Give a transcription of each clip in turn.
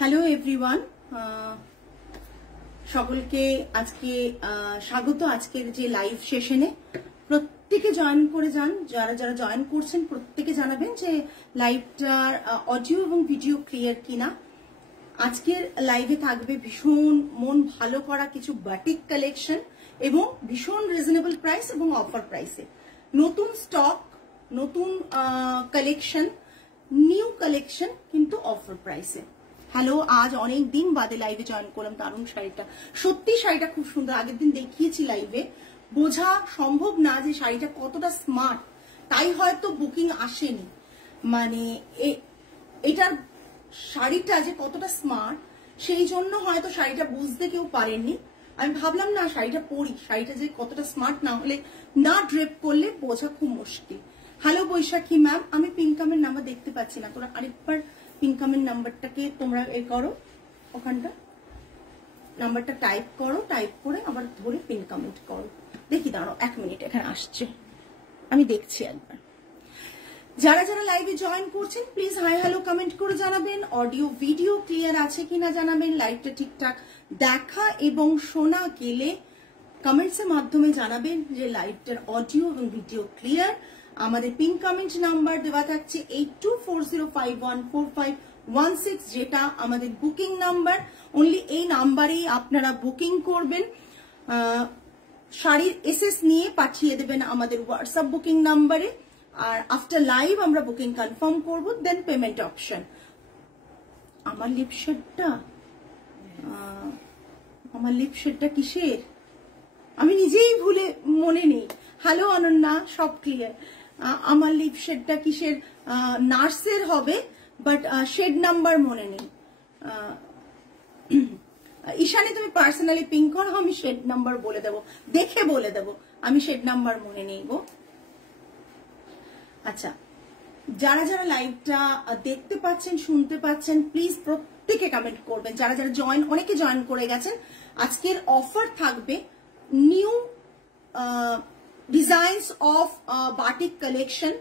Hello everyone, সকলকে আজকে স্বাগত আজকের যে লাইভ সেশনে। প্রত্যেকে জয়েন করে যান, যারা যারা জয়েন করছেন প্রত্যেকে জানাবেন যে লাইভটার অডিও এবং ভিডিও ক্লিয়ার কিনা। আজকের লাইভে থাকবে ভীষণ মন ভালো করা কিছু বাটিক কালেকশন এবং ভীষণ রিজনেবল প্রাইস এবং অফার প্রাইসে নতুন স্টক, নতুন কালেকশন, নিউ কালেকশন কিন্তু অফার প্রাইসে। হ্যালো, আজ অনেক দিন বাদে লাইভে জয়েন করলাম। দারুণ শাড়িটা, সত্যি শাড়িটা খুব সুন্দর। আগের দিন দেখিয়েছি লাইভে, বোঝা সম্ভব না যে শাড়িটা কতটা স্মার্ট, তাই হয়তো বুকিং আসেনি। মানে এটার শাড়িটা যে কতটা স্মার্ট সেই জন্য হয়তো শাড়িটা বুঝতে কেউ পারেননি। আমি ভাবলাম না শাড়িটা পরি, শাড়িটা যে কতটা স্মার্ট না হলে, না ড্রেপ করলে বোঝা খুব মুশকিল। হ্যালো বৈশাখী ম্যাম, আমি পিনকামের নাম্বার দেখতে পাচ্ছি না, তোরা আরেকবার পিনকামের নাম্বারটাকে তোমরা করো, ওখানটা নাম্বারটা টাইপ করো, টাইপ করে আবার ধরে পিন কমেন্ট করো। দেখি দাঁড়াও 1 মিনিট, এখানে আসছে, আমি দেখছি একবার। যারা যারা লাইভে জয়েন করছেন প্লিজ হাই হ্যালো কমেন্ট করে জানাবেন। অডিও ভিডিও ক্লিয়ার আছে কিনা জানাবেন। লাইভটা ঠিকঠাক দেখা এবং শোনা গেলে কমেন্টস এর মাধ্যমে জানাবেন যে লাইভটার অডিও এবং ভিডিও ক্লিয়ার। আমাদের পিন কমেন্ট নাম্বার দেওয়া থাকছে 8240514516, যেটা আমাদের বুকিং নাম্বার। অনলি এই নাম্বারেই আপনারা বুকিং করবেন। শাড়ির এসএস নিয়ে পাঠিয়ে দেবেন আমাদের হোয়াটসঅ্যাপ বুকিং নাম্বারে। আর আফটার লাইভ আমরা বুকিং কনফার্ম করব, দেন পেমেন্ট অপশন। আমার লিপশেডটা কিসের আমি নিজেই ভুলে মনে নেই। হ্যালো অনন্যা, সব ক্লিয়ার। আমার লিপশেডটা কিসের, নার্সের হবে, বাট শেড নাম্বার মনে নেই। ঈশানী তুমি পার্সোনালি পিং করো, আমি শেড নাম্বার বলে দেবো, দেখে বলে দেবো। আমি শেড নাম্বার মনে নেই গো। আচ্ছা, যারা যারা লাইভটা দেখতে পাচ্ছেন, শুনতে পাচ্ছেন, প্লিজ প্রত্যেকে কমেন্ট করবেন। যারা যারা জয়েন, অনেকে জয়েন করে গেছেন। আজকের অফার থাকবে new designs of batik collection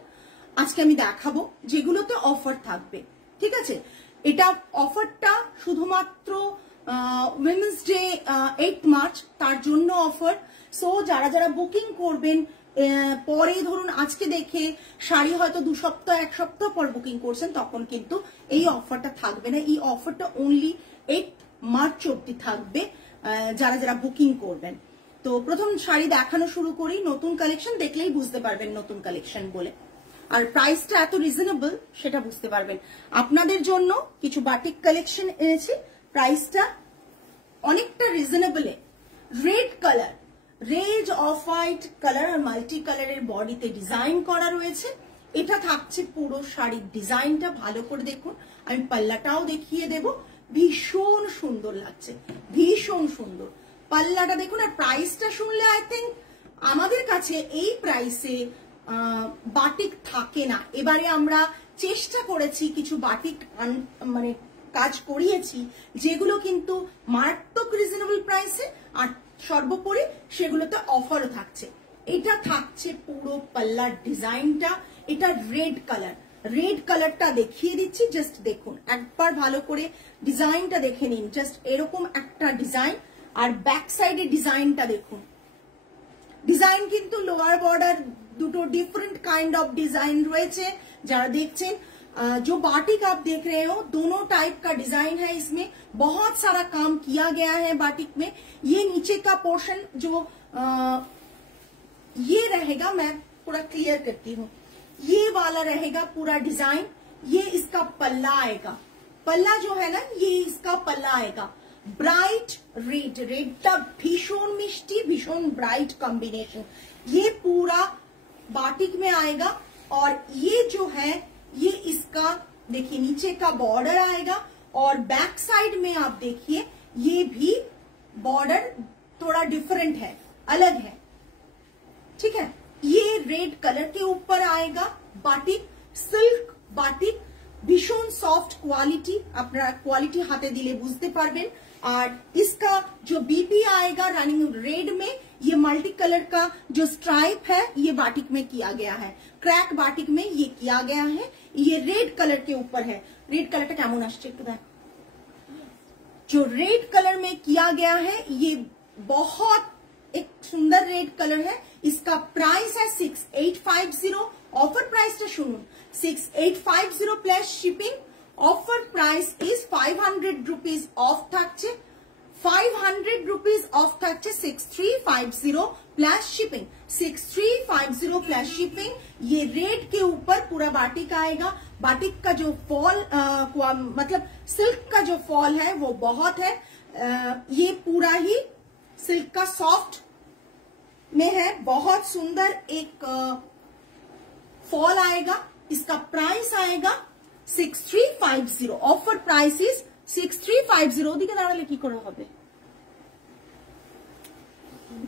আজকে আমি দেখাবো, যেগুলোতে অফার থাকবে। ঠিক আছে, এটা অফারটা শুধুমাত্র উইমেন্স ডে 8 মার্চ, তার জন্য অফার। সো যারা যারা বুকিং করবেন পরে, ধরুন আজকে দেখে শাড়ি হয়তো 2 সপ্তাহ 1 সপ্তাহ পর বুকিং করছেন, তখন কিন্তু এই অফারটা থাকবে না। এই অফারটা অনলি 8 মার্চ অব্দি থাকবে যারা যারা বুকিং করবেন। তো প্রথম শাড়ি দেখানো শুরু করি। নতুন কালেকশন দেখলেই বুঝতে পারবেন নতুন কালেকশন বলে, আর প্রাইসটা এত রিজনেবল সেটা বুঝতে পারবেন। আপনাদের জন্য কিছু বাটিক কালেকশন এনেছি, প্রাইসটা অনেকটা রিজনেবলে। Red colour, red off white colour আর মাল্টি কালারের বডিতে ডিজাইন করা রয়েছে। এটা থাকছে পুরো শাড়ির ডিজাইনটা, ভালো করে দেখুন। আমি পাল্লাটাও দেখিয়ে দেব, ভীষণ সুন্দর লাগছে, ভীষণ সুন্দর পাল্লাটা দেখুন। আর প্রাইসটা শুনলে আই থিঙ্ক আমাদের কাছে এই প্রাইসে বাটিক থাকে না। এবারে আমরা চেষ্টা করেছি কিছু বাটিক মানে কাজ করিয়েছি, যেগুলো কিন্তু মারাত্মক রিজনেবল প্রাইসে, আর সর্বোপরি সেগুলোতে অফারও থাকছে। এটা থাকছে পুরো পাল্লার ডিজাইনটা। এটা রেড কালার, রেড কালারটা দেখিয়ে দিচ্ছি, জাস্ট দেখুন একবার ভালো করে ডিজাইনটা দেখে নিন। জাস্ট এরকম একটা ডিজাইন, আর ব্যাক সাইডে ডিজাইনটা দেখুন। ডিজাইন কিন্তু লোয়ার বর্ডার দুটো डिफरेंट काइंड ऑफ डिजाइन रয়েছে। যারা দেখছেন, जो बाटिक आप देख रहे हो, दोनों टाइप का डिजाइन है। इसमें बहुत सारा काम किया गया है बाटिक में। ये नीचे का पोर्शन जो ये रहेगा, मैं पूरा क्लियर करती हूँ, ये वाला रहेगा पूरा डिजाइन। ये इसका पल्ला आएगा, पल्ला जो है ना, ये इसका पल्ला आएगा। ब्राइट रेड, रेडটা भीषण मिष्टी, भीषण ब्राइट कॉम्बिनेशन। ये पूरा बाटिक में आएगा। और ये जो है, ये इसका देखिए नीचे का बॉर्डर आएगा, और बैक साइड में आप देखिए ये भी बॉर्डर थोड़ा डिफरेंट है, अलग है। ठीक है, ये रेड कलर के ऊपर आएगा बाटिक, सिल्क बाटिक, भीषण सॉफ्ट क्वालिटी। अपना क्वालिटी हाथे दिले बुझते पारबेन। और इसका जो बीपी आएगा रनिंग रेड में, ये मल्टी कलर का जो स्ट्राइप है ये बाटिक में किया गया है, क्रैक बाटिक में ये किया गया है। ये रेड कलर के ऊपर है। रेड कलर टा केमन आसছে একটু দেখো। जो रेड कलर में किया गया है, ये बहुत एक सुंदर रेड कलर है। इसका प्राइस है 6850। ऑफर प्राइस टा शुনুন, 6850 plus shipping. Offer price is 500 rupees of থাকছে, 500 रुपीज ऑफ থাকছে 6350 प्लस शिपिंग, 6350 प्लस शिपिंग। ये रेड के ऊपर पूरा बाटिक आएगा। बाटिक का जो फॉल मतलब सिल्क का जो फॉल है वो बहुत है। ये पूरा ही सिल्क का सॉफ्ट में है, बहुत सुंदर एक फॉल आएगा। इसका प्राइस आएगा 6350। Offer price is 6350। ওদিকে দাঁড়ালে কি করে হবে?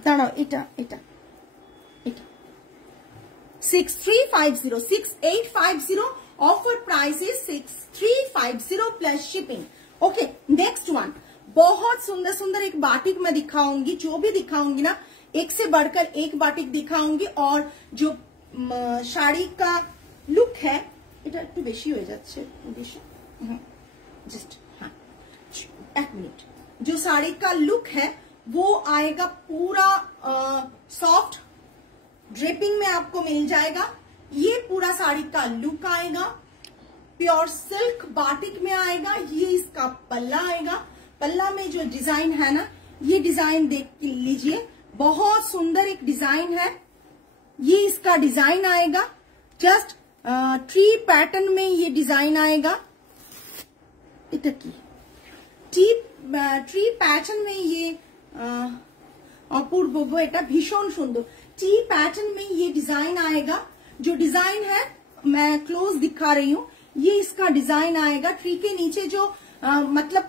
দাঁড়াও, এটা এটা এটা 6350, 6850। Offer price is 6350 plus shipping. Okay, next one. बहुत सुंदर सुंदर एक बाटिक मैं दिखाऊंगी, जो भी दिखाऊंगी ना एक से बढ़कर एक बाटिक दिखाऊंगी। और जो শাড়ি का लुक है, এটা একটু বেশি হয়ে যাচ্ছে जस्ट, हाँ एक मिनट। जो साड़ी का लुक है वो आएगा पूरा सॉफ्ट ड्रेपिंग में आपको मिल जाएगा। ये पूरा साड़ी का लुक आएगा, प्योर सिल्क बाटिक में आएगा। ये इसका पल्ला आएगा। पल्ला में जो डिजाइन है ना, ये डिजाइन देख लीजिए, बहुत सुंदर एक डिजाइन है। ये इसका डिजाइन आएगा, जस्ट ट्री पैटर्न में ये डिजाइन आएगा। এটা কি ट्री पैटर्न में ये अपूर्व, এটা भीषण सुंदर टी पैटर्न में ये डिजाइन आएगा। जो डिजाइन है मैं क्लोज दिखा रही हूँ, ये इसका डिजाइन आएगा। ट्री के नीचे जो मतलब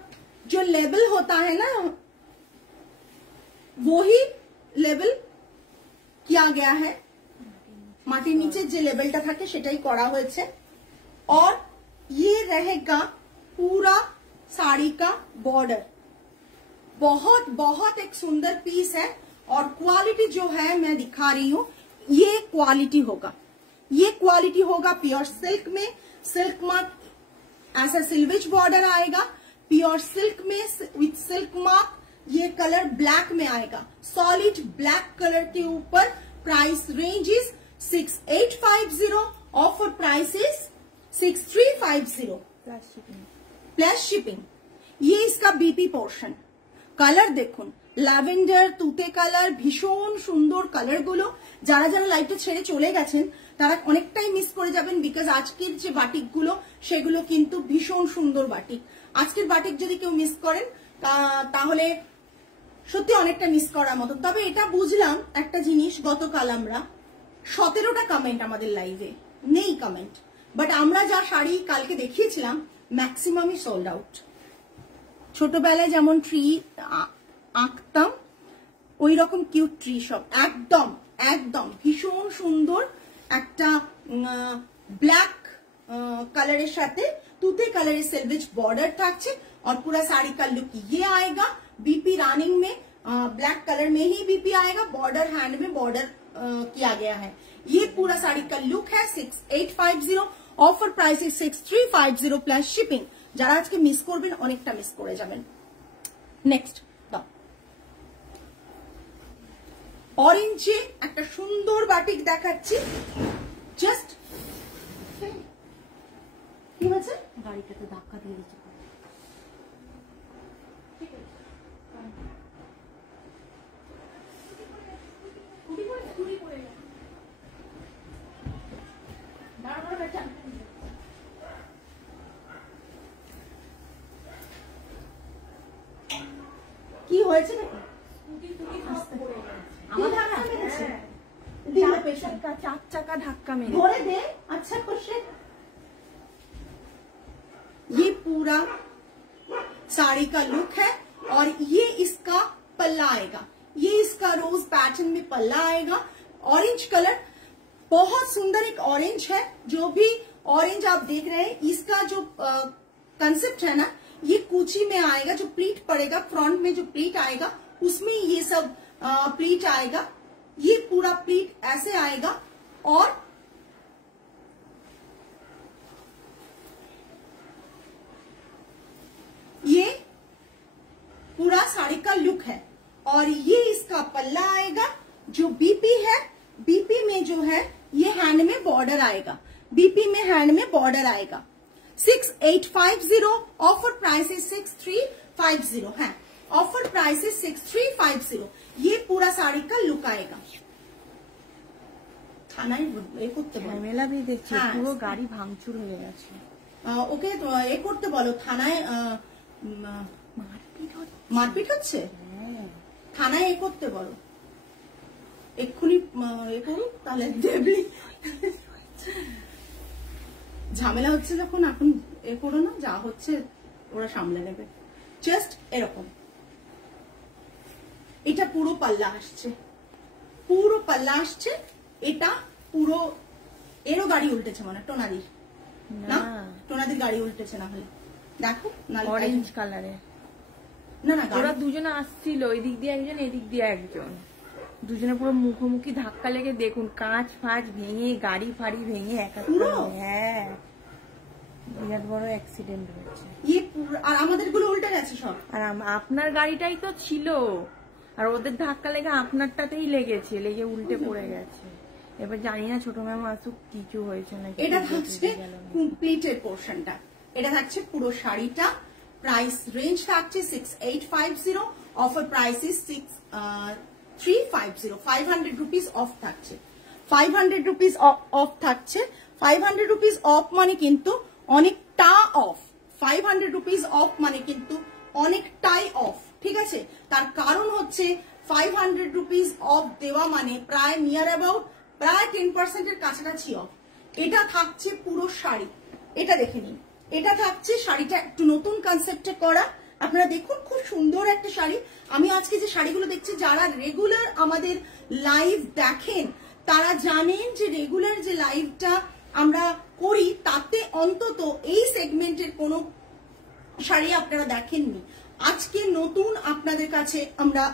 जो लेबल होता है ना, वो ही लेबल किया गया है। মাটির নিচে যে লেবেলটা থাকে সেটাই করা হয়েছে। और ये रहेगा पूरा साड़ी का बॉर्डर। बहुत बहुत एक सुंदर पीस है। और क्वालिटी जो है मैं दिखा रही हूँ, ये क्वालिटी होगा, ये क्वालिटी होगा प्योर सिल्क में। सिल्क मार्क ऐसा सिल्वेज बॉर्डर आएगा, प्योर सिल्क में विथ सिल्क मार्क। ये कलर ब्लैक में आएगा, सॉलिड ब्लैक कलर के ऊपर। Price range is 6850। Offer price is 6350 plus shipping. ये इसका बीपी पोर्शन। কালার দেখুন, ল্যাভেন্ডার, তুতে কালার, ভীষণ সুন্দর কালার গুলো। যারা যারা লাইভটা ছেড়ে চলে গেছেন তারা অনেকটাই মিস করে যাবেন, বিকজ আজকের যে বাটিক গুলো সেগুলো কিন্তু ভীষণ সুন্দর বাটিক। আজকের বাটিক যদি কেউ মিস করেন তাহলে সত্যি অনেকটা মিস করার মতো। তবে এটা বুঝলাম একটা জিনিস, গতকাল আমরা 17টা কমেন্ট আমাদের লাইভে নেই কমেন্ট, বাট আমরা যা শাড়ি কালকে দেখিয়েছিলাম ম্যাক্সিমামই সোল্ড আউট। ছোটবেলায় যেমন ট্রি আঁকতাম ওই রকম কিউট ট্রি সব একদম একদম ভীষণ সুন্দর একটা ব্ল্যাক কালারের সাথে তুতে কালারের সেলভেজ बॉर्डर থাকছে। और पूरा साड़ी का लुक ये आएगा। बीपी रनिंग में ब्लैक कलर में ही बीपी आएगा, बॉर्डर हैंड में बॉर्डर किया गया है। ये पूरा साड़ी का लुक है 6850। Offer price is 6350 plus shipping. যারা আজকে মিস করবেন অনেকটা মিস করে যাবেন। নেক্সট অরেঞ্জে একটা সুন্দর বাটিক দেখাচ্ছি। জাস্ট কি হয়েছে, গাড়িটাতে ধাক্কা দিয়ে দিচ্ছে। কি হয়েছে নাকি? चार चक्का धक्का मेरे धोरे दे। अच्छा क्वेश्चन। ये पूरा साड़ी का लुक है और ये इसका पल्ला आएगा। ये इसका रोज पैटर्न में पल्ला आएगा। ऑरेंज कलर बहुत सुंदर एक ऑरेंज है। जो भी ऑरेंज आप देख रहे हैं इसका जो कंसेप्ट है ना, ये कूची में आएगा। जो प्लीट पड़ेगा फ्रंट में, जो प्लीट आएगा उसमें ये सब प्लीट आएगा। ये पूरा प्लीट ऐसे आएगा और ये पूरा साड़ी का लुक है। और ये इसका पल्ला आएगा, जो बीपी है, बीपी में जो है ये हैंड में बॉर्डर आएगा, बीपी में हैंड में बॉर्डर आएगा। 6850, ऑफर प्राइस इज 6350 है, ऑफर प्राइस इज 6350। ये पूरा साड़ी का लुक आएगा। থানায় এ করতে বলো, ঝামেলা भी দেখছি, পুরো গাড়ি ভাঙচুর হয়ে গেছে। ওকে তো এ করতে বলো, থানায় মারপিট হচ্ছে, থানায় এ করতে বলো, এক্ষুনি এ করুন, তাহলে দেবলি ঝামেলা হচ্ছে যখন এখন এ করো না, যা হচ্ছে ওরা সামলে নেবে। জাস্ট এরকম, এটা পুরো পাল্লা আসছে, পুরো পাল্লা আসছে। এটা পুরো, এরও গাড়ি উল্টেছে মানে টোনাদির, না টোনাদির গাড়ি উল্টেছে, না হলে দেখো অরেঞ্জ কালারে। না না, ওরা দুজনে আসছিল, এদিক দিয়ে একজন এদিক দিয়ে একজন, দুজনে পুরো মুখোমুখি ধাক্কা লেগে দেখুন কাঁচ ফাঁচ ভেঙে, গাড়ি ফাড়ি ভেঙে একাত্তর। হ্যাঁ, বিরাট বড় অ্যাক্সিডেন্ট হয়েছে। আর আমাদের গুলো উল্টে গেছে সব। আর আপনার গাড়িটাই তো ছিল, আর ওদের ধাক্কা লেগে আপনারটাতেই লেগেছে, লেগে উল্টে পড়ে গেছে। এবার জানি না ছোট ম্যাম আসুক কিছু হয়েছে নাকি। এটা থাকছে কমপ্লিটের পোর্শনটা, এটা থাকছে পুরো শাড়িটা। প্রাইস রেঞ্জ থাকছে 6850, offer price is 6350, 500 rupees of থাকছে, 500 রুপিস অফ থাকছে। 500 রুপিস অফ মানে কিন্তু অনেকটা অফ, 500 রুপিস অফ মানে কিন্তু অনেকটাই অফ, ঠিক আছে। তার কারণ হচ্ছে 500 রুপিস অফ দেওয়া মানে প্রায় নিয়ার অ্যাবাউট প্রায় 10% এর কাছাকাছি অফ। এটা থাকছে পুরো শাড়ি, এটা দেখে নিন, এটা থাকছে শাড়িটা একটু নতুন কনসেপ্টে করা। আপনারা দেখুন, খুব সুন্দর একটা শাড়ি। আমি আজকে যে শাড়িগুলো দেখছি, যারা রেগুলার আমাদের লাইভ দেখেন তারা জানেন যে রেগুলার যে লাইভটা আমরা করি তাতে অন্তত এই সেগমেন্টের কোনো শাড়ি আপনারা দেখেননি। আজকে নতুন আপনাদের কাছে আমরা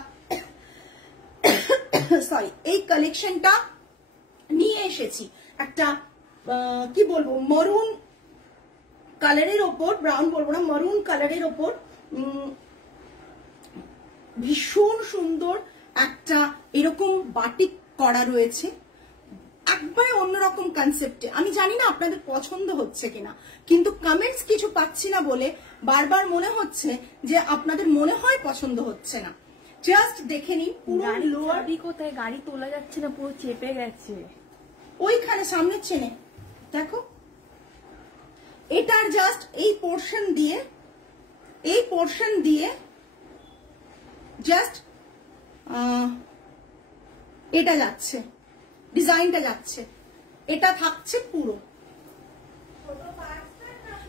সরি এই কালেকশনটা নিয়ে এসেছি। একটা কি বলবো, মরুন কালারের ওপর, ব্রাউন বলবো না, মরুন কালারের ওপর ভীষণ সুন্দর একটা এরকম বাটিক করা রয়েছে, একবারে অন্যরকম কনসেপ্টে। আমি জানি না আপনাদের পছন্দ হচ্ছে কিনা, কিন্তু কমেন্টস কিছু পাচ্ছি না বলে বারবার মনে হচ্ছে যে আপনাদের মনে হয় পছন্দ হচ্ছে না। জাস্ট দেখে নিন, পুরো লোয়ার কোথায়, গাড়ি তোলা যাচ্ছে না, পুরো চেপে গেছে ওইখানে সামনের চেনে দেখো। এটার জাস্ট এই পোর্শন দিয়ে জাস্ট এটা যাচ্ছে, ডিজাইনটা যাচ্ছে, এটা থাকছে পুরো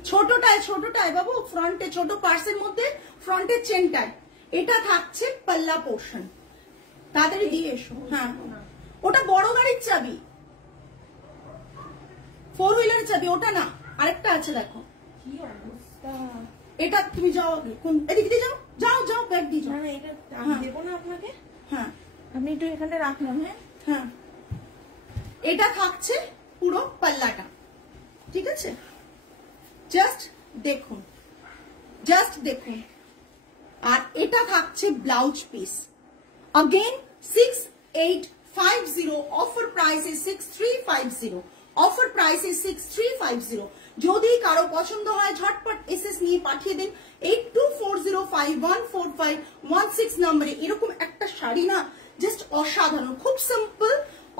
ছোটটায় বাবু, ফ্রন্টে ছোট পার্সের মধ্যে ফ্রন্টের চেনটায় এটা থাকছে পাল্লা পোর্শন। তাড়াতাড়ি দিয়ে এসো। হ্যাঁ, ওটা বড় গাড়ির চাবি, 4 হুইলারের চাবি, ওটা না, আরেকটা আছে দেখো। কি অবস্থা, এটা তুমি যাও, কোন এদিক দিয়ে যাও, যাও যাও, ব্যাগ দিয়ে যাও। না এটা আমি দেবো না আপনাকে। হ্যাঁ, আপনি একটু এখানে রাখলাম। হ্যাঁ, এটা থাকছে পুরো পাল্লাটা, ঠিক আছে। জাস্ট দেখুন, জাস্ট দেখুন। আর এটা থাকছে blouse piece, again 6850, offer price is 6350, offer price is 6350। যদি কারো পছন্দ হয় ঝটপট এসএস নিয়ে পাঠিয়ে দিন 8240514516 নম্বরে। এরকম একটা শাড়ি না জাস্ট অসাধারণ, খুব সিম্পল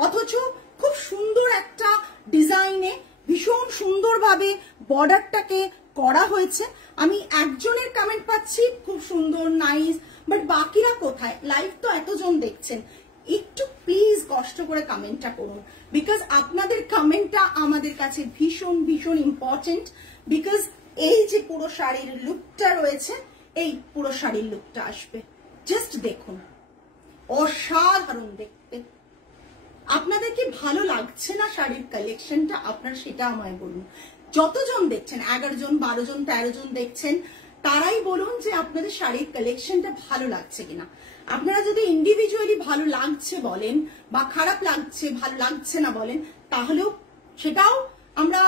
অথচ খুব সুন্দর একটা ডিজাইনে, ভীষণ সুন্দরভাবে বর্ডারটাকে করা হয়েছে। আমি একজনের কমেন্ট পাচ্ছি খুব সুন্দর, নাইস, বাট বাকিরা কোথায়? লাইভ তো এতজন দেখছেন, একটু প্লিজ কষ্ট করে কমেন্টটা করুন, বিকজ আপনাদের কমেন্টটা আমাদের কাছে ভীষণ ভীষণ ইম্পর্টেন্ট। বিকজ এই যে পুরো শাড়ির লুকটা রয়েছে, এই পুরো শাড়ির লুকটা আসবে, জাস্ট দেখুন, অসাধারণ দেখতে। আপনাদের কি ভালো লাগছে না শাড়ির কালেকশনটা? আপনার সেটা আমায় বলুন। যতজন দেখছেন, 11 জন 12 জন 13 জন দেখছেন, তারাই বলুন যে আপনাদের শাড়ির কালেকশনটা ভালো লাগছে কিনা। আপনারা যদি ইন্ডিভিজুয়ালি ভালো লাগছে বলেন বা খারাপ লাগছে, ভালো লাগছে না বলেন, তাহলেও সেটাও আমরা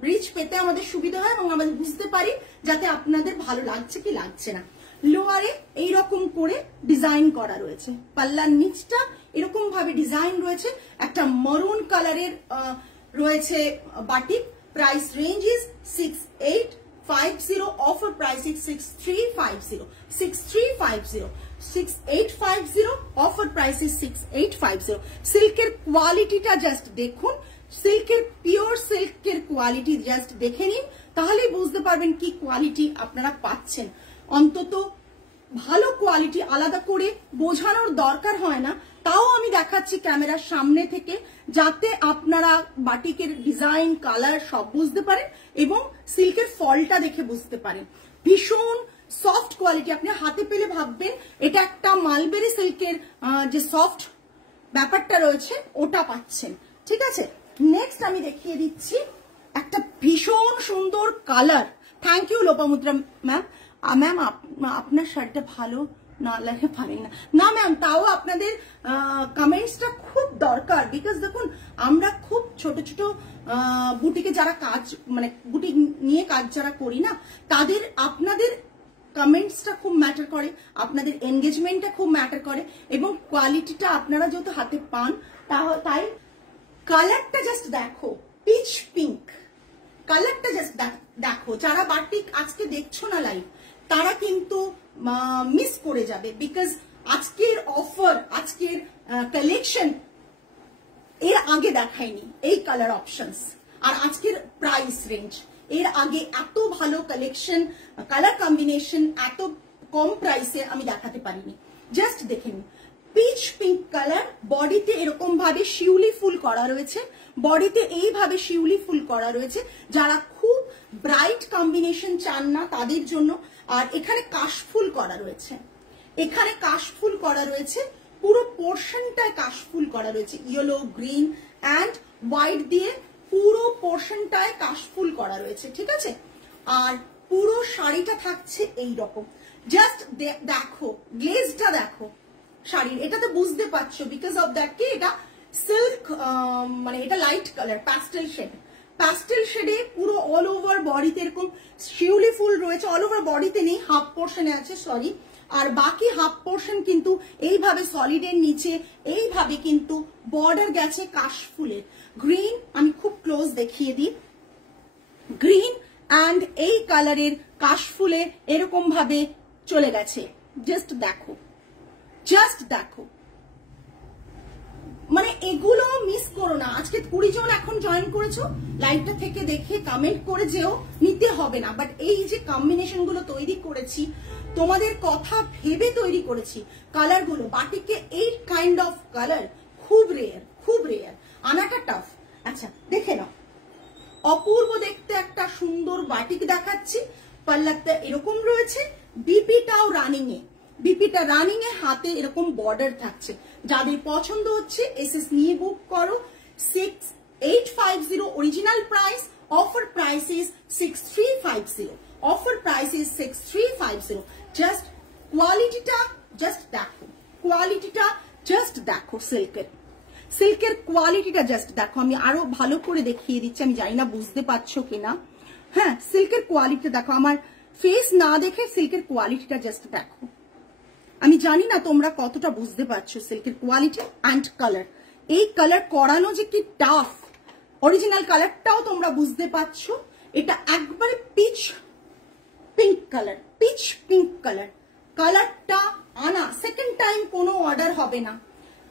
রিচ পেতে আমাদের সুবিধা হয় এবং আমাদের বুঝতে পারি যাতে আপনাদের ভালো লাগছে কি লাগছে না। লোয়ারে এইরকম করে ডিজাইন করা রয়েছে, পাল্লার নিচটা এরকম ভাবে ডিজাইন রয়েছে, একটা মরুন কালারের রয়েছে batik. Price range is 6850, offer price is 6350, 6350, 6850, offer price is 6850। সিল্কের কোয়ালিটিটা জাস্ট দেখুন, সিল্কের পিওর সিল্কের কোয়ালিটি জাস্ট দেখে নিন, তাহলেই বুঝতে পারবেন কি কোয়ালিটি আপনারা পাচ্ছেন। অন্তত ভালো কোয়ালিটি আলাদা করে বোঝানোর দরকার হয় না, তাও আমি দেখাচ্ছি ক্যামেরার সামনে থেকে, যাতে আপনারা বাটিকের ডিজাইন কালার সব বুঝতে পারেন এবং সিল্কের ফলটা দেখে বুঝতে পারেন। ভীষণ সফট কোয়ালিটি, আপনি হাতে পেলে ভাববেন এটা একটা মালবেরি সিল্কের যে সফট ব্যাপারটা রয়েছে ওটা পাচ্ছেন। ঠিক আছে, নেক্সট আমি দেখিয়ে দিচ্ছি একটা ভীষণ সুন্দর colour. Thank you Lopamudra ma'am. Ma'am আপনার শাড়িটা ভালো না লাগে পারি না, না ম্যাম, তাও আপনাদের কমেন্টসটা খুব দরকার। বিকজ দেখুন আমরা খুব ছোট ছোট বুটিকে যারা কাজ, মানে বুটিক নিয়ে কাজ যারা করি না, তাদের আপনাদের কমেন্টসটা খুব ম্যাটার করে, আপনাদের এনগেজমেন্টটা খুব ম্যাটার করে, এবং কোয়ালিটিটা আপনারা যেহেতু হাতে পান তাই কালারটা জাস্ট দেখো, পিচ পিঙ্ক কালারটা জাস্ট দেখো। যারা বাটিক আজকে দেখছো না লাইভ, তারা কিন্তু মিস করে যাবে, বিকজ আজকের অফার, আজকের কালেকশন এর আগে দেখায়নি এই কালার অপশনস, আর আজকের প্রাইস রেঞ্জ এর আগে এত ভালো কালেকশন, কালার কম্বিনেশন এত কম প্রাইসে আমি দেখাতে পারিনি। জাস্ট দেখে নিন, পিচ পিঙ্ক কালার, বডিতে এরকম ভাবে শিউলি ফুল করা রয়েছে, বডিতে এইভাবে শিউলি ফুল করা রয়েছে। যারা খুব ব্রাইট কম্বিনেশন চান না তাদের জন্য। আর এখানে কাশফুল করা রয়েছে, এখানে কাশফুল করা রয়েছে, পুরো পোর্শনটায় কাশফুল করা রয়েছে, ইয়েলো, গ্রিন অ্যান্ড হোয়াইট দিয়ে পুরো পোর্শনটায় কাশফুল করা রয়েছে। ঠিক আছে, আর পুরো শাড়িটা থাকছে এই রকম। জাস্ট দেখো গ্লেজটা দেখো শাড়ির, এটাতে বুঝতে পারছো বিকজ অফ দ্যাট কি এটা সিল্ক, মানে এটা light colour pastel shade, pastel শেডে পুরো অল ওভার বডিতে এরকম শিউলি ফুল রয়েছে। অল ওভার বডিতে নেই, হাফ পোর্শনে আছে, সরি, আর বাকি হাফ পোর্শন কিন্তু এইভাবে সলিডের নিচে এইভাবে কিন্তু বর্ডার গেছে কাশফুলের। গ্রিন আমি খুব ক্লোজ দেখিয়ে দিই, গ্রিন অ্যান্ড এই কালারের কাশফুলে এরকম ভাবে চলে গেছে। জাস্ট দেখো, জাস্ট দেখো, মানে এগুলো মিস করো না। আজকে 20 জন এখন জয়েন করেছো, লাইভটা থেকে দেখে কমেন্ট করে যেও, নিতে হবে না। বাট এই যে কম্বিনেশন গুলো তৈরি করেছি, তোমাদের কথা ভেবে তৈরি করেছি কালার গুলো। বাটিকে এই কাইন্ড অফ কালার খুব রেয়ার, খুব রেয়ার, আনাটা টাফ। আচ্ছা দেখে নাও, অপূর্ব দেখতে একটা সুন্দর বাটিক দেখাচ্ছি। পাল্লাটা এরকম রয়েছে, বিপিটাও রানিং এ, বিপিটা রানিং এ, হাতে এরকম বর্ডার থাকছে। যাদের পছন্দ হচ্ছে এসএস নিয়ে বুক করো। 6850 original price, offer price is 6350, offer price is 6350। Just কোয়ালিটিটা জাস্ট দেখো, কোয়ালিটিটা জাস্ট দেখো, সিল্কের, সিল্কের কোয়ালিটিটা জাস্ট দেখো। আমি আরো ভালো করে দেখিয়ে দিচ্ছি, আমি জানি না বুঝতে পারছো কিনা। হ্যাঁ, সিল্কের কোয়ালিটিটা দেখো, আমার ফেস না দেখে সিল্কের কোয়ালিটিটা জাস্ট দেখো। আমি জানি না তোমরা কতটা বুঝতে পারছো সিল্কের কোয়ালিটি অ্যান্ড কালার। এই কালার করানো যে কি টাফ, অরিজিনাল কালারটাও তোমরা বুঝতে পারছো। এটা একবারে pitch pink colour, pitch pink colour. কালারটা আনা, সেকেন্ড টাইম কোনো অর্ডার হবে না।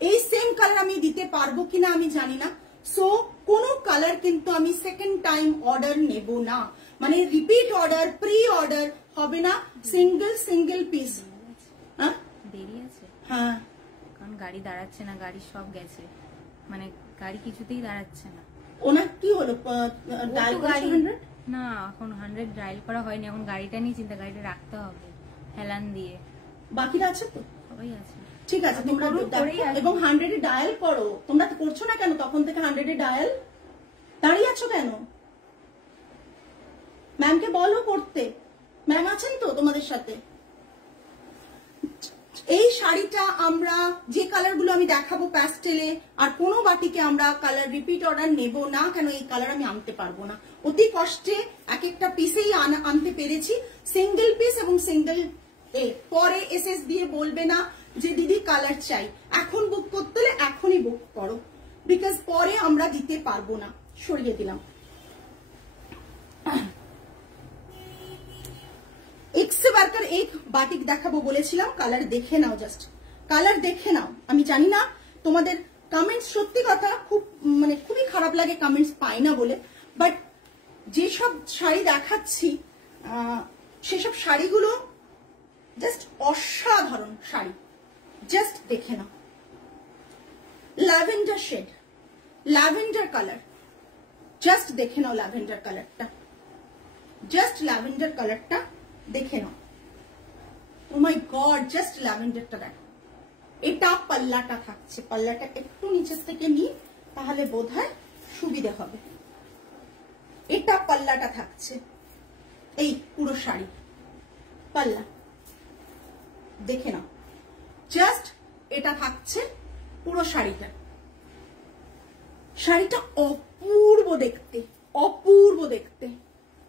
এই সেম কালার আমি দিতে পারবো কিনা আমি জানি না, সো কোনো কালার কিন্তু আমি সেকেন্ড টাইম অর্ডার নেব না, মানে রিপিট অর্ডার, প্রি অর্ডার হবে না। Single single piece. দেরি আছে, হ্যাঁ, কারণ গাড়ি দাঁড়াচ্ছে না, গাড়ি সব গেছে, মানে গাড়ি কিছুতেই দাঁড়াচ্ছে না। ওনার কি হলো, ডায়াল গাড়ি না, এখন 100 ডায়াল করা হয়নি, এখন গাড়িটা নিয়ে চিন্তা, গাড়িটা রাখতে হবে হেলান দিয়ে। বাকিরা আছে তো, সবাই আছে, ঠিক আছে, তোমরা এবং 100 ডায়াল করো। তোমরা তো করছো না কেন তখন থেকে 100 ডায়াল? দাঁড়িয়ে আছো কেন? ম্যামকে বলো করতে, ম্যাম আছেন তো তোমাদের সাথে। এই শাড়িটা আমরা যে কালার গুলো আমি দেখাবো প্যাস্টেলে, আর কোনো বাটিকে আমরা কালার রিপিট অর্ডার নেব না, কেন এই কালার আমি আনতে পারবো না। অতি কষ্টে এক একটা পিসেই আনতে পেরেছি, সিঙ্গেল পিস এবং সিঙ্গেল পরে এসএস দিয়ে বলবে না যে দিদি কালার চাই, এখন বুক করতে হলে এখনই বুক করো, বিকজ পরে আমরা দিতে পারবো না। সরিয়ে দিলাম। এক্সে বার্কার এক বাটিক দেখাবো বলেছিলাম, কালার দেখে নাও, জাস্ট কালার দেখে নাও। আমি জানি না তোমাদের কমেন্টস, সত্যি কথা খুব মানে খুবই খারাপ লাগে কমেন্টস পাই না বলে, বাট যেসব শাড়ি দেখাচ্ছি সেসব শাড়িগুলো জাস্ট অসাধারণ শাড়ি, জাস্ট দেখে নাও। Lavender shade, lavender colour, just দেখে নাও ল্যাভেন্ডার কালারটা, জাস্ট ল্যাভেন্ডার কালারটা দেখে নাও। ও মাই গড, জাস্ট ল্যাভেন্ডারটা দেখো। এটা পাল্লাটা থাকছে, পাল্লাটা একটু নিচের থেকে নিই তাহলে বোধহয় সুবিধে হবে। এটা পাল্লাটা থাকছে, এই পুরো শাড়ি পাল্লা দেখে নাও, জাস্ট এটা থাকছে পুরো শাড়িটা। শাড়িটা অপূর্ব দেখতে, অপূর্ব দেখতে।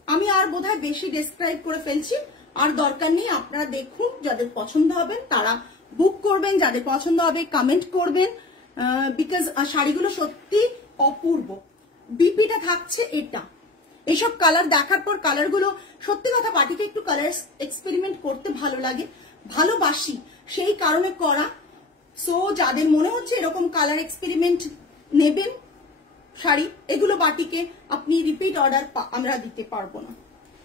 আমি আর বোধহয় বেশি ডেসক্রাইব করে ফেলছি, আর দরকার নেই। আপনারা দেখুন, যাদের পছন্দ হবেন তারা বুক করবেন, যাদের পছন্দ হবে কমেন্ট করবেন, বিকজ শাড়িগুলো সত্যি অপূর্ব। বিপিটা থাকছে এটা। এইসব কালার দেখার পর কালারগুলো সত্যি কথা পার্টিকে একটু কালার এক্সপেরিমেন্ট করতে ভালো লাগে, ভালোবাসি, সেই কারণে করা। সো যাদের মনে হচ্ছে এরকম কালার এক্সপেরিমেন্ট নেবেন শাড়ি, এগুলো বাটিকে আপনি রিপিট অর্ডার আমরা দিতে পারবো না।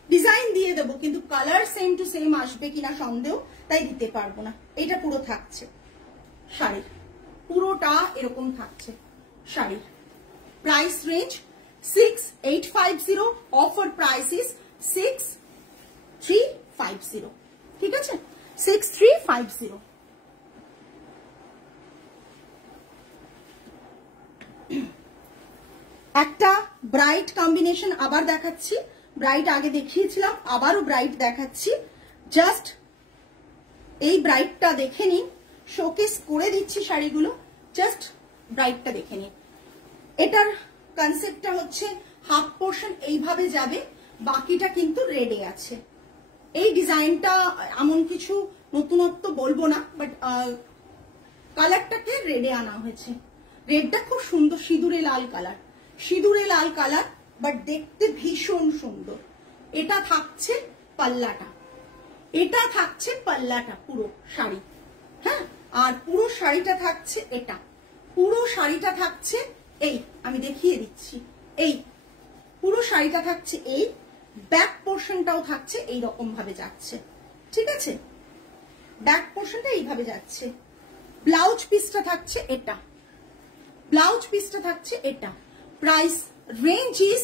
ডিজাইন দিয়ে দেবো কিন্তু কালার সেম টু সেম আসবে কিনা সন্দেহ, তাই দিতে পারবো না। এটা পুরো থাকছে শাড়ির, পুরোটা এরকম থাকছে শাড়ির। Price range 6850, offer price is 6350, ঠিক আছে, 6350। একটা ব্রাইট কম্বিনেশন আবার দেখাচ্ছি, ব্রাইট আগে দেখিয়েছিলাম, আবারও ব্রাইট দেখাচ্ছি। জাস্ট এই ব্রাইটটা দেখে নিন, শোকেস করে দিচ্ছি শাড়িগুলো, জাস্ট ব্রাইটটা দেখে নিন। এটার কনসেপ্টটা হচ্ছে হাফ পোর্শন এইভাবে যাবে, বাকিটা কিন্তু রেডে আছে। এই ডিজাইনটা এমন কিছু নতুনত্ব বলবো না, বাট কালারটাকে রেডে আনা হয়েছে। রেডটা খুব সুন্দর, সিঁদুরে লাল কালার, সিঁদুরে লাল কালার, বাট দেখতে ভীষণ সুন্দর। এটা থাকছে পাল্লাটা, এটা থাকছে পাল্লাটা পুরো শাড়ি, হ্যাঁ। আর পুরো শাড়িটা থাকছে এটা, পুরো শাড়িটা থাকছে এই, আমি দেখিয়ে দিচ্ছি, এই পুরো শাড়িটা থাকছে এই, ব্যাক পোর্শনটাও থাকছে এই রকম ভাবে যাচ্ছে, ঠিক আছে, ব্যাক পোর্শনটা এইভাবে যাচ্ছে। ব্লাউজ পিসটা থাকছে এটা, ব্লাউজ পিসটা থাকছে এটা। Price range is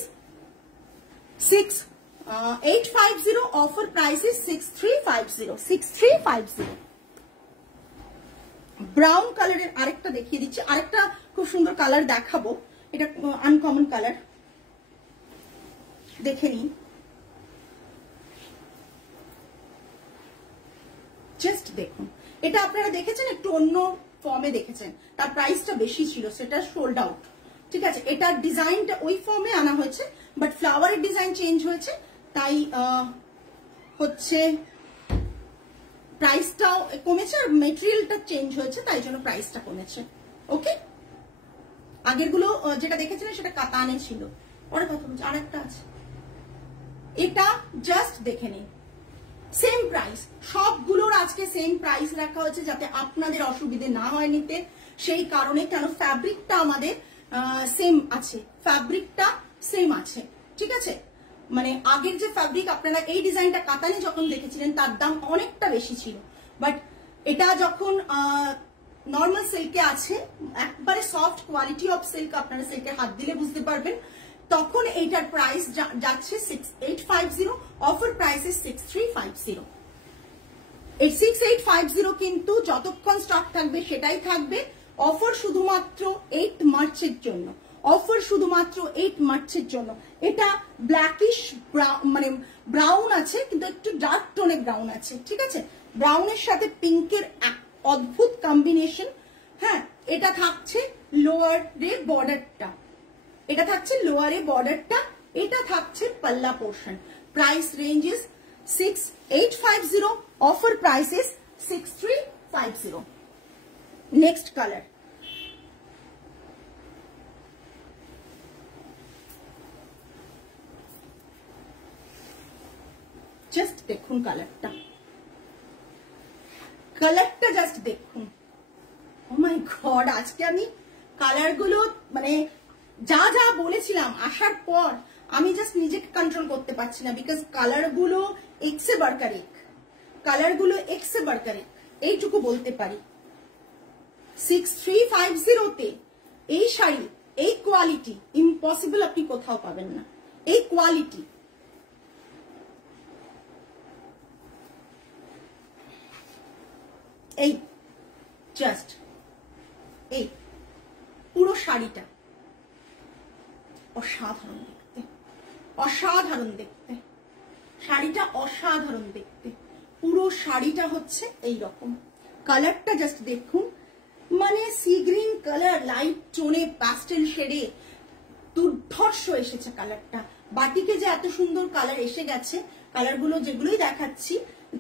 6850, offer price is 6350, 6350। Brown কালারের আরেকটা দেখিয়ে দিচ্ছি, আরেকটা খুব সুন্দর কালার দেখাবো, এটা আনকমন কালার, দেখে নিন, জাস্ট দেখুন। এটা আপনারা দেখেছেন একটু অন্য ফর্মে দেখেছেন, তার প্রাইসটা বেশি ছিল, সেটা সোল্ড আউট, ঠিক আছে। এটার ডিজাইনটা ওই ফর্মে আনা হয়েছে, বাট ফ্লাওয়ারের ডিজাইন চেঞ্জ হয়েছে, তাই হচ্ছে প্রাইসটাও কমেছে, আর মেটেরিয়ালটা চেঞ্জ হয়েছে, তাই জন্য প্রাইসটা কমেছে। ওকে, আগের গুলো যেটা দেখেছিলেন সেটা কাতানে ছিল। পরে কথা বলছি, আরেকটা আছে, এটা জাস্ট দেখে নিন, সেম প্রাইস, সবগুলোর আজকে সেম প্রাইস রাখা হয়েছে যাতে আপনাদের অসুবিধে না হয় নিতে, সেই কারণে। কেন ফ্যাব্রিকটা আমাদের সেম আছে, ফ্যাব্রিকটা সেম আছে, ঠিক আছে। মানে আগের যে ফ্যাব্রিক আপনারা এই ডিজাইনটা কাতানে যখন দেখেছিলেন তার দাম অনেকটা বেশি ছিল, বাট এটা যখন নর্মাল সিল্কে আছে, একবারে সফট কোয়ালিটি অফ সিল্ক, আপনারা সিল্কে হাত দিলে বুঝতে পারবেন, তখন এইটার প্রাইস যাচ্ছে 6850, অফার প্রাইস ইজ 6350। এই 6850 কিন্তু যতক্ষণ স্টক থাকবে সেটাই থাকবে, অফার শুধুমাত্র 8 মার্চের জন্য, অফার শুধুমাত্র 8 মার্চের জন্য। এটা ব্ল্যাকিশ মানে ব্রাউন আছে, কিন্তু একটু ডার্ক টোনে ব্রাউন আছে, ঠিক আছে, ব্রাউনের সাথে পিঙ্কের অদ্ভুত কম্বিনেশন, হ্যাঁ। এটা থাকছে লোয়ারে বর্ডারটা, এটা থাকছে লোয়ারে বর্ডারটা, এটা থাকছে পাল্লা portion. Price range is 6850. Offer price is 6350. Next color. Just দেখুন কালারটা, কালারটা জাস্ট দেখুন। ও মাই গড, আজকে আমি কালার গুলো মানে যা যা বলেছিলাম আসার পর আমি জাস্ট নিজেকে কন্ট্রোল করতে পারছি না, বিকজ কালার গুলো এক্সে বাড়কার এক, কালার গুলো এক্সে বাড়কার এক, এইটুকু বলতে পারি। 6350 তে এই শাড়ি, এই কোয়ালিটি ইম্পসিবল আপনি কোথাও পাবেন না। এই কোয়ালিটি, এই জাস্ট এই পুরো শাড়িটা অসাধারণ দেখতে, অসাধারণ দেখতে, শাড়িটা অসাধারণ দেখতে। পুরো শাড়িটা হচ্ছে এই রকম, কালারটা জাস্ট দেখুন, মানে সি গ্রিন কালার লাইট টোনে প্যাস্টেল শেডে দুর্ধর্ষ এসেছে কালারটা। বাটিকে যে এত সুন্দর কালার এসে গেছে, কালারগুলো যেগুলোই দেখাচ্ছি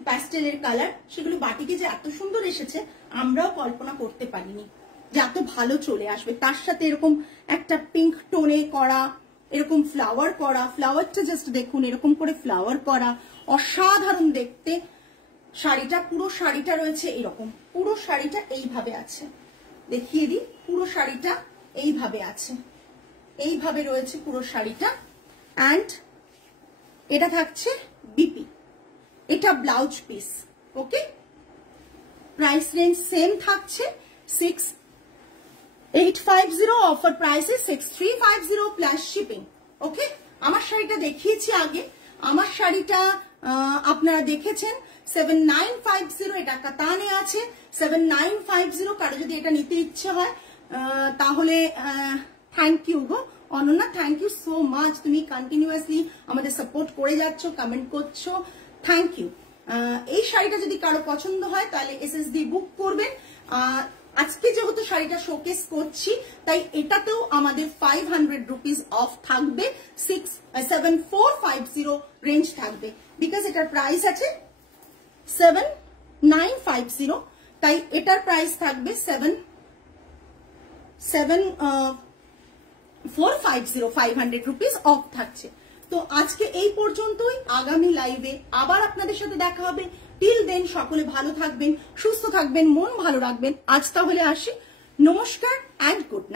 প্যাস্টেলের কালার, সেগুলো বাটিকে যে এত সুন্দর এসেছে আমরাও কল্পনা করতে পারিনি যে এত ভালো চলে আসবে। তার সাথে এরকম একটা পিঙ্ক টোনে করা, এরকম ফ্লাওয়ার করা, ফ্লাওয়ারটা জাস্ট দেখুন, এরকম করে ফ্লাওয়ার করা, অসাধারণ দেখতে। শাড়িটা, পুরো শাড়িটা রয়েছে এরকম, পুরো শাড়িটা এইভাবে আছে, দেখিয়ে দিই, পুরো শাড়িটা এইভাবে আছে, এইভাবে রয়েছে পুরো শাড়িটা। অ্যান্ড এটা থাকছে বিপি, এটা ব্লাউজ পিস। ওকে, প্রাইস রেঞ্জ সেম থাকছে 6850, অফার প্রাইস 6350 প্লাস শিপিং। ওকে, আমার শাড়িটা দেখিয়েছি আগে, আমার শাড়িটা আপনারা দেখেছেন 7950, এটা কাতানে আছে 7950। কারো যদি এটা নিতে ইচ্ছে হয় তাহলে থ্যাংক ইউ গো Ananya, thank you so much, তুমি কন্টিনিউয়াসলি আমাদের সাপোর্ট করে যাচ্ছ, কমেন্ট করছো, থ্যাংক ইউ। এই শাড়িটা যদি কারো পছন্দ হয় তাহলে SSD বুক করবেন। আজকে যেহেতু শাড়িটা শোকেস করছি তাই এটাতেও আমাদের 500 রুপিস অফ থাকবে, 7450 রেঞ্জ থাকবে, বিকজ এটার প্রাইস আছে 7950, তাই এটার প্রাইস থাকবে 7450, 500 রুপিস অফ থাকছে। তো আজকে এই পর্যন্তই, আগামী লাইভে আবার আপনাদের সাথে দেখা হবে। টিল দেন সকলে ভালো থাকবেন, সুস্থ থাকবেন, মন ভালো রাখবেন। আজ তাহলে আসি, নমস্কার অ্যান্ড গুড নাইট।